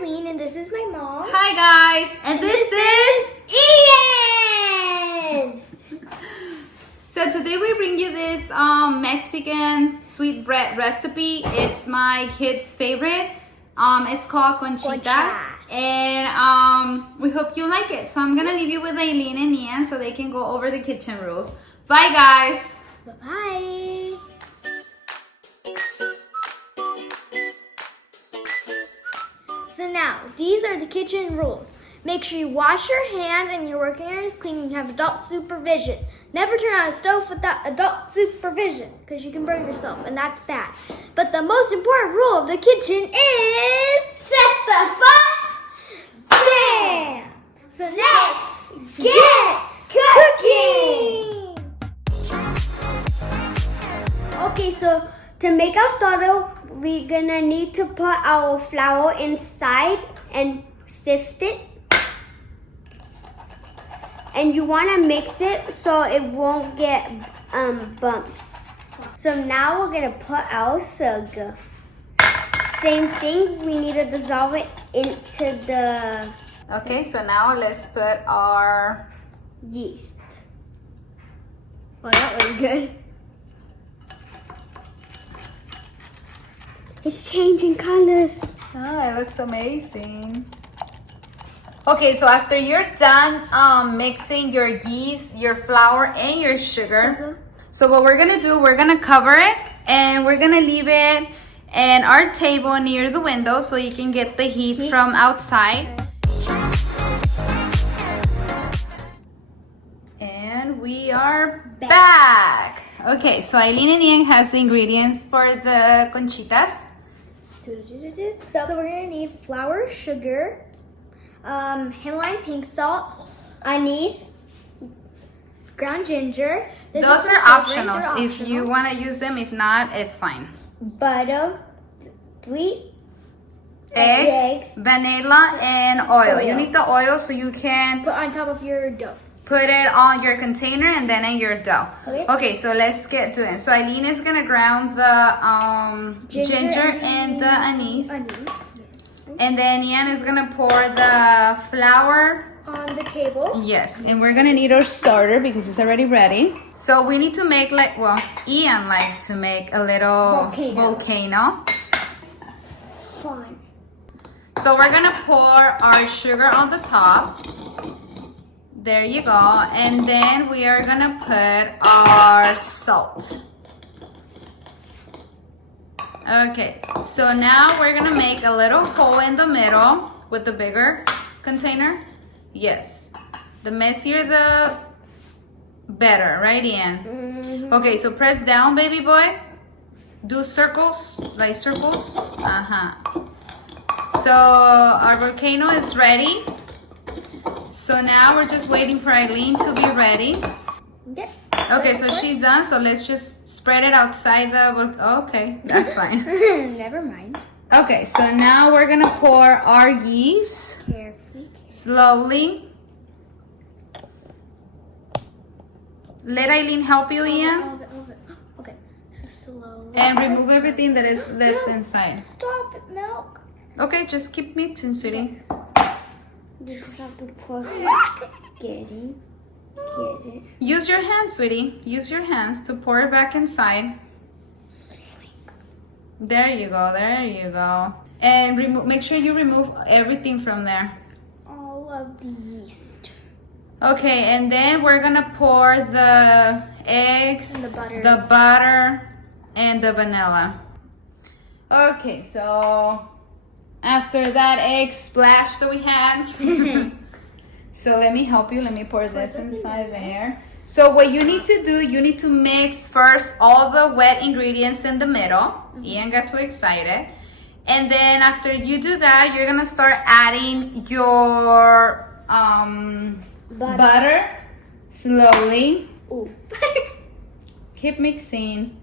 Aileen, and this is my mom. Hi guys, and this is Ian! So today we bring you this Mexican sweet bread recipe. It's my kids' favorite. It's called Conchitas. And we hope you like it. So I'm gonna leave you with Aileen and Ian so they can go over the kitchen rules. Bye guys! Bye-bye! So now, these are the kitchen rules. Make sure you wash your hands and your working areas clean and have adult supervision. Never turn on a stove without adult supervision because you can burn yourself and that's bad. But the most important rule of the kitchen is set the first jam. So let's get cooking. Okay, so to make our starter, we're gonna need to put our flour inside and sift it. And you want to mix it so it won't get bumps. So now we're going to put our sugar. Same thing, we need to dissolve it into the... Okay, so now let's put our yeast. Well, that was good. It's changing colors. Oh, it looks amazing. Okay, so after you're done mixing your yeast, your flour, and your sugar, so what we're gonna do, we're gonna cover it and we're gonna leave it in our table near the window so you can get the heat from outside. And we are back. Okay, so Aileen and Ian has the ingredients for the conchitas. So we're gonna need flour, sugar, Himalayan pink salt, anise, ground ginger. Those are optionals if you want to use them. If not, it's fine. Butter, sweet, eggs, vanilla, and oil. You need the oil so you can put on top of your dough. Put it on your container and then in your dough. Okay, so let's get to it. So Aileen is gonna ground the ginger and the anise. And then Ian is gonna pour the flour on the table. Yes, and we're gonna need our starter because it's already ready. So we need to make Ian likes to make a little volcano. Fine. So we're gonna pour our sugar on the top. There you go. And then we are gonna put our salt. Okay, so now we're gonna make a little hole in the middle with the bigger container. Yes, the messier the better, right, Ian? Okay, so press down, baby boy. Do circles, like circles. So our volcano is ready. So now we're just waiting for Aileen to be ready. Okay, so she's done, so let's just spread it outside the... Okay, that's fine. Never mind. Okay, so now we're gonna pour our yeast. Carefully. Slowly. Let Aileen help you, Ian. Okay, so slowly. And remove everything that is left inside. Stop it, milk. Okay, just keep mixing, sweetie. You just have to push get it. Use your hands, sweetie. Use your hands to pour it back inside. There you go, there you go. And make sure you remove everything from there. All of the yeast. Okay, and then we're gonna pour the eggs, and the butter, and the vanilla. Okay, so after that egg splash that we had, so let me help you. Let me pour this inside there. So what you need to do, you need to mix first all the wet ingredients in the middle. Ian got too excited. And then after you do that, you're gonna start adding your butter slowly. Ooh. Keep mixing.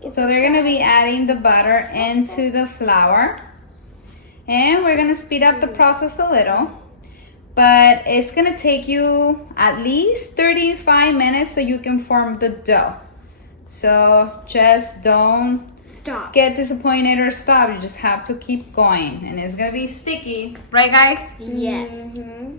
So they're gonna be adding the butter into the flour. And we're gonna speed up the process a little. But it's gonna take you at least 35 minutes so you can form the dough. So just don't Stop. get disappointed or stop. You just have to keep going, and it's gonna be sticky, right, guys? Yes. Mm-hmm.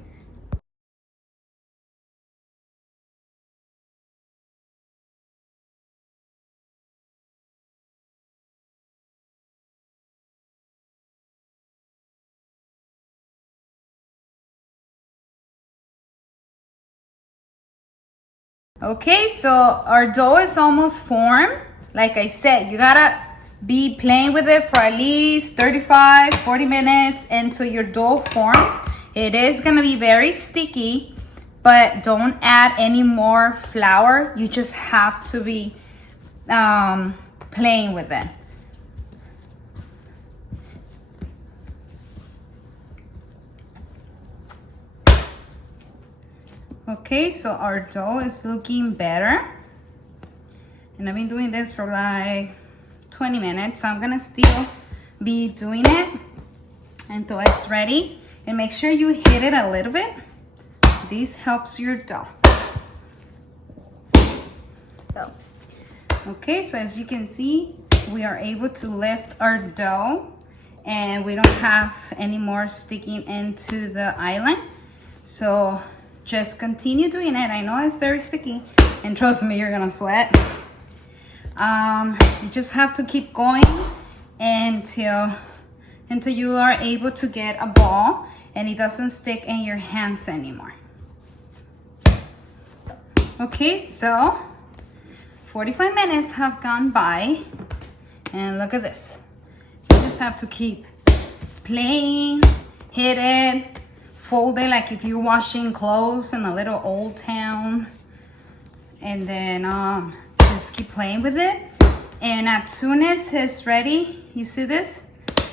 Okay, so our dough is almost formed. Like I said, you gotta be playing with it for at least 35, 40 minutes until your dough forms. It is gonna be very sticky, but don't add any more flour. You just have to be playing with it. Okay, so our dough is looking better. And I've been doing this for like 20 minutes. So I'm gonna still be doing it until it's ready. And make sure you hit it a little bit. This helps your dough. So. Okay, so as you can see, we are able to lift our dough and we don't have any more sticking into the island. So just continue doing it. I know it's very sticky, and trust me, you're gonna sweat. You just have to keep going until you are able to get a ball and it doesn't stick in your hands anymore. Okay, so 45 minutes have gone by, and look at this. You just have to keep playing, hit it, fold it like if you're washing clothes in a little old town, and then just keep playing with it. And as soon as it's ready, you see this,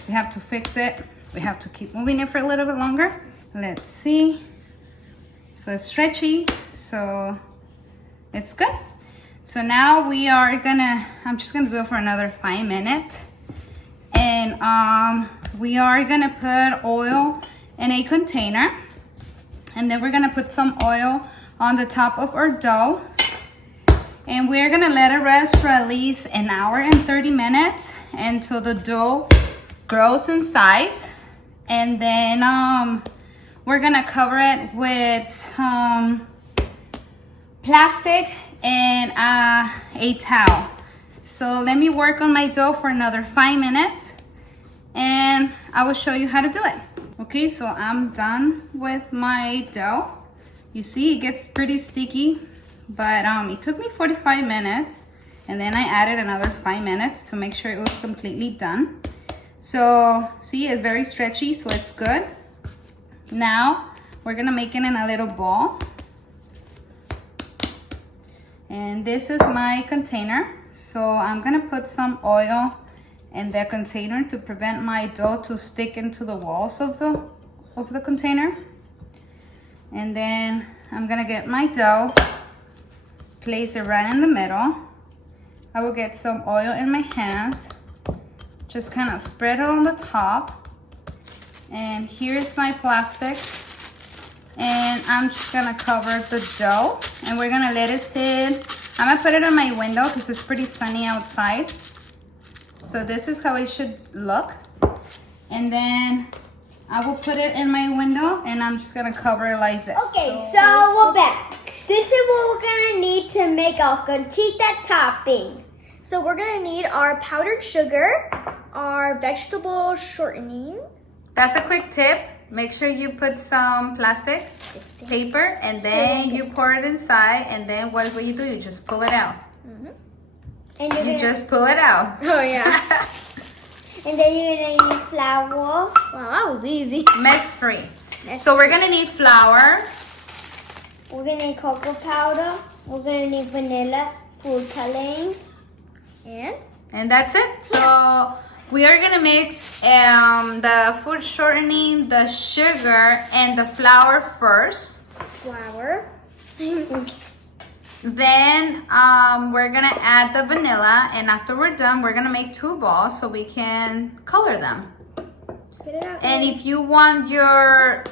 we have to fix it. We have to keep moving it for a little bit longer. Let's see. So it's stretchy, so it's good. So now we are gonna, I'm just gonna do it for another 5 minutes. And we are gonna put oil in a container, and then we're gonna put some oil on the top of our dough, and we're gonna let it rest for at least an hour and 30 minutes until the dough grows in size. And then we're gonna cover it with some plastic and a towel. So let me work on my dough for another 5 minutes and I will show you how to do it. Okay, so I'm done with my dough. You see, it gets pretty sticky, but it took me 45 minutes, and then I added another 5 minutes to make sure it was completely done. So see, it's very stretchy, so it's good. Now we're gonna make it in a little ball, and this is my container. So I'm gonna put some oil in the container to prevent my dough to stick into the walls of the container. And then I'm gonna get my dough, place it right in the middle. I will get some oil in my hands, just kind of spread it on the top. And here's my plastic. And I'm just gonna cover the dough, and we're gonna let it sit. I'm gonna put it in my window because it's pretty sunny outside. So this is how it should look. And then I will put it in my window, and I'm just gonna cover it like this. Okay, so we're back. This is what we're gonna need to make our conchita topping. So we're gonna need our powdered sugar, our vegetable shortening. That's a quick tip. Make sure you put some plastic paper, and then you pour it inside, and then what is what you do? You just pull it out. And you just pull it out. Oh yeah. And then you're gonna need flour. Wow, that was easy. Mess free. So we're gonna need flour. We're gonna need cocoa powder. We're gonna need vanilla, food coloring, and that's it. So we are gonna mix the food shortening, the sugar, and the flour first. Flour. Then we're gonna add the vanilla, and after we're done, we're gonna make 2 balls so we can color them. Get it out. And if you want your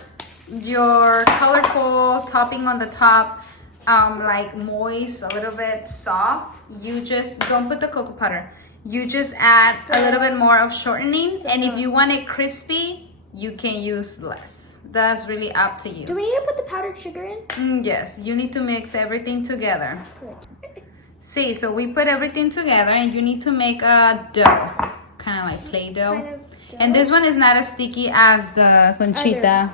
colorful topping on the top, like moist, a little bit soft, you just don't put the cocoa powder. You just add a little bit more of shortening, and if you want it crispy, you can use less. That's really up to you. Do we need to put the powdered sugar in? Yes, you need to mix everything together. Good. See, so we put everything together, and you need to make a dough, kind of like clay dough. Kind of dough. And this one is not as sticky as the Conchita.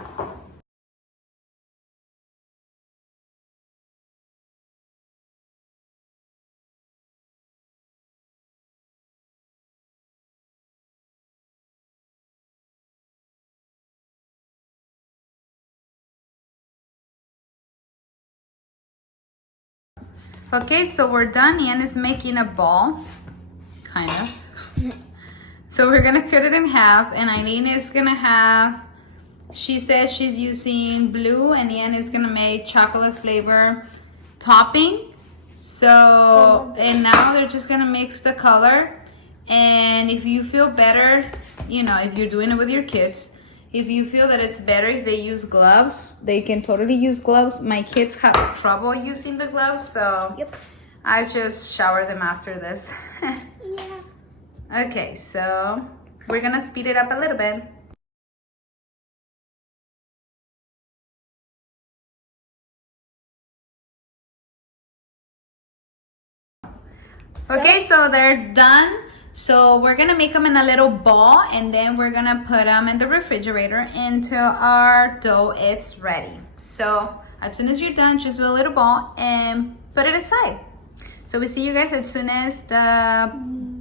Okay, so we're done. Ian is making a ball, kind of. So we're gonna cut it in half, and Aileen is gonna have, she says she's using blue, and Ian is gonna make chocolate flavor topping. So, and now they're just gonna mix the color. And if you feel better, you know, if you're doing it with your kids, if you feel that it's better if they use gloves, they can totally use gloves. My kids have trouble using the gloves, so Yep. I just shower them after this. Yeah. Okay, so we're gonna speed it up a little bit. Okay, so they're done. So we're gonna make them in a little ball, and then we're gonna put them in the refrigerator until our dough is ready. So as soon as you're done, just do a little ball and put it aside. So we see you guys as soon as the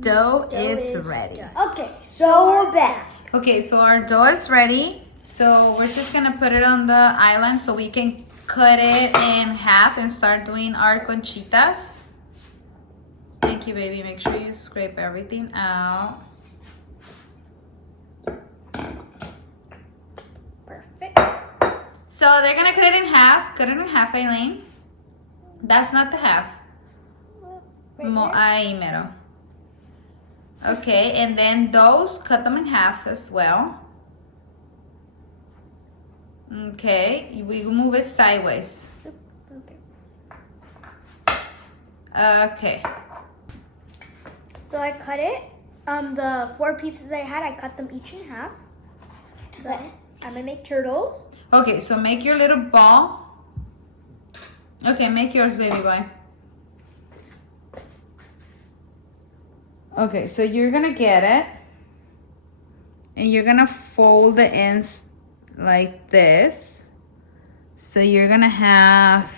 dough is ready. Done. Okay, so we're back. Okay, so our dough is ready. So we're just gonna put it on the island so we can cut it in half and start doing our conchitas. Thank you, baby. Make sure you scrape everything out. Perfect. So they're gonna cut it in half. Cut it in half, Aileen. That's not the half. Right here? Mero. Okay, and then those, cut them in half as well. Okay, we move it sideways. Okay. Okay. So I cut it. The 4 pieces I had, I cut them each in half. So I'm gonna make turtles. Okay, so make your little ball. Okay, make yours, baby boy. Okay, so you're gonna get it, and you're gonna fold the ends like this. So you're gonna have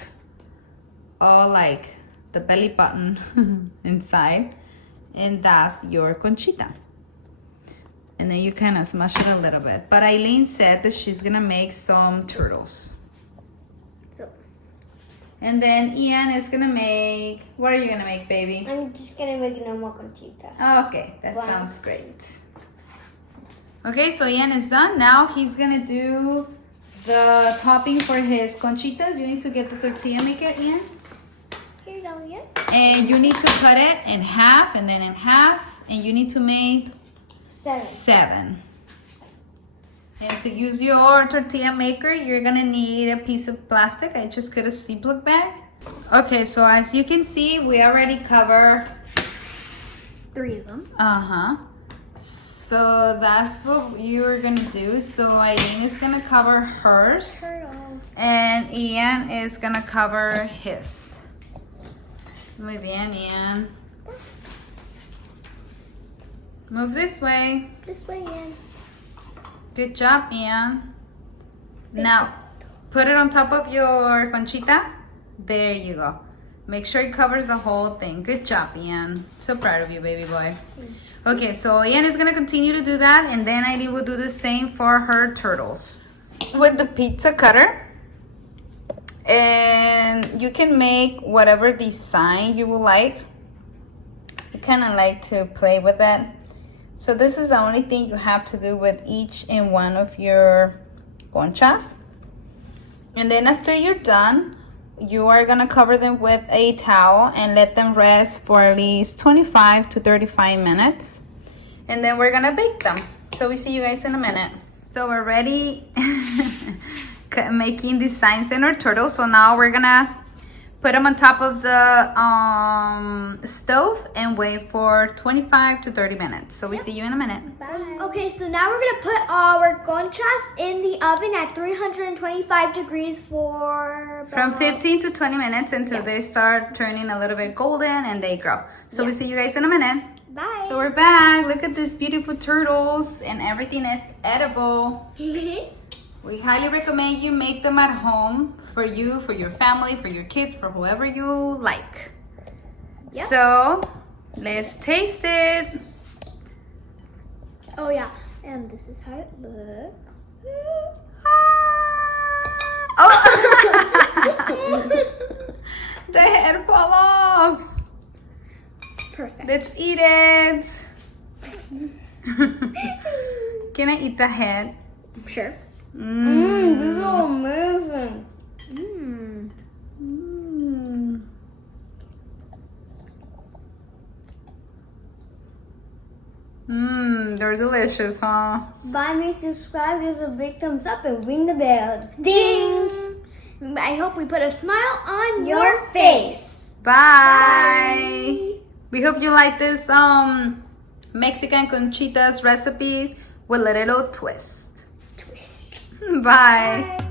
all like the belly button inside, and that's your conchita. And then you kind of smash it a little bit. But Aileen said that she's gonna make some turtles. So And then Ian is gonna make, what are you gonna make, baby? I'm just gonna make a normal conchita. Okay, that Wow. sounds great. Okay, so Ian is done. Now he's gonna do the topping for his conchitas. You need to get the tortilla maker, Ian. Here you go, Ian. And you need to cut it in half and then in half. And you need to make 7. And to use your tortilla maker, you're gonna need a piece of plastic. I just cut a Ziploc bag. Okay, so as you can see, we already covered 3 of them. So that's what you're gonna do. So Aileen is gonna cover hers, Turtles. and Ian is gonna cover his. Muy bien, Ian. Move this way. This way, Ian. Good job, Ian. Now, put it on top of your conchita. There you go. Make sure it covers the whole thing. Good job, Ian. So proud of you, baby boy. Okay, so Ian is gonna continue to do that, and then Aileen will do the same for her turtles. With the pizza cutter, and you can make whatever design you would like. I kind of like to play with it. So this is the only thing you have to do with each and one of your conchas. And then after you're done, you are gonna cover them with a towel and let them rest for at least 25 to 35 minutes. And then we're gonna bake them. So we see you guys in a minute. So we're ready making designs in our turtle. So now we're gonna Put them on top of the stove and wait for 25 to 30 minutes. So we see you in a minute. Bye. Okay, so now we're gonna put our conchas in the oven at 325 degrees for From 15 to 20 minutes until they start turning a little bit golden and they grow. So we see you guys in a minute. Bye. So we're back. Look at these beautiful turtles and everything is edible. We highly recommend you make them at home for you, for your family, for your kids, for whoever you like. Yep. So let's taste it. Oh yeah, and this is how it looks. Oh! The head fall off. Perfect. Let's eat it. Can I eat the head? Sure. This is amazing. They're delicious, huh? Buy me, subscribe, give us a big thumbs up, and ring the bell. Ding! I hope we put a smile on your face. Bye. We hope you like this Mexican conchitas recipe with a little twist. Bye. Bye.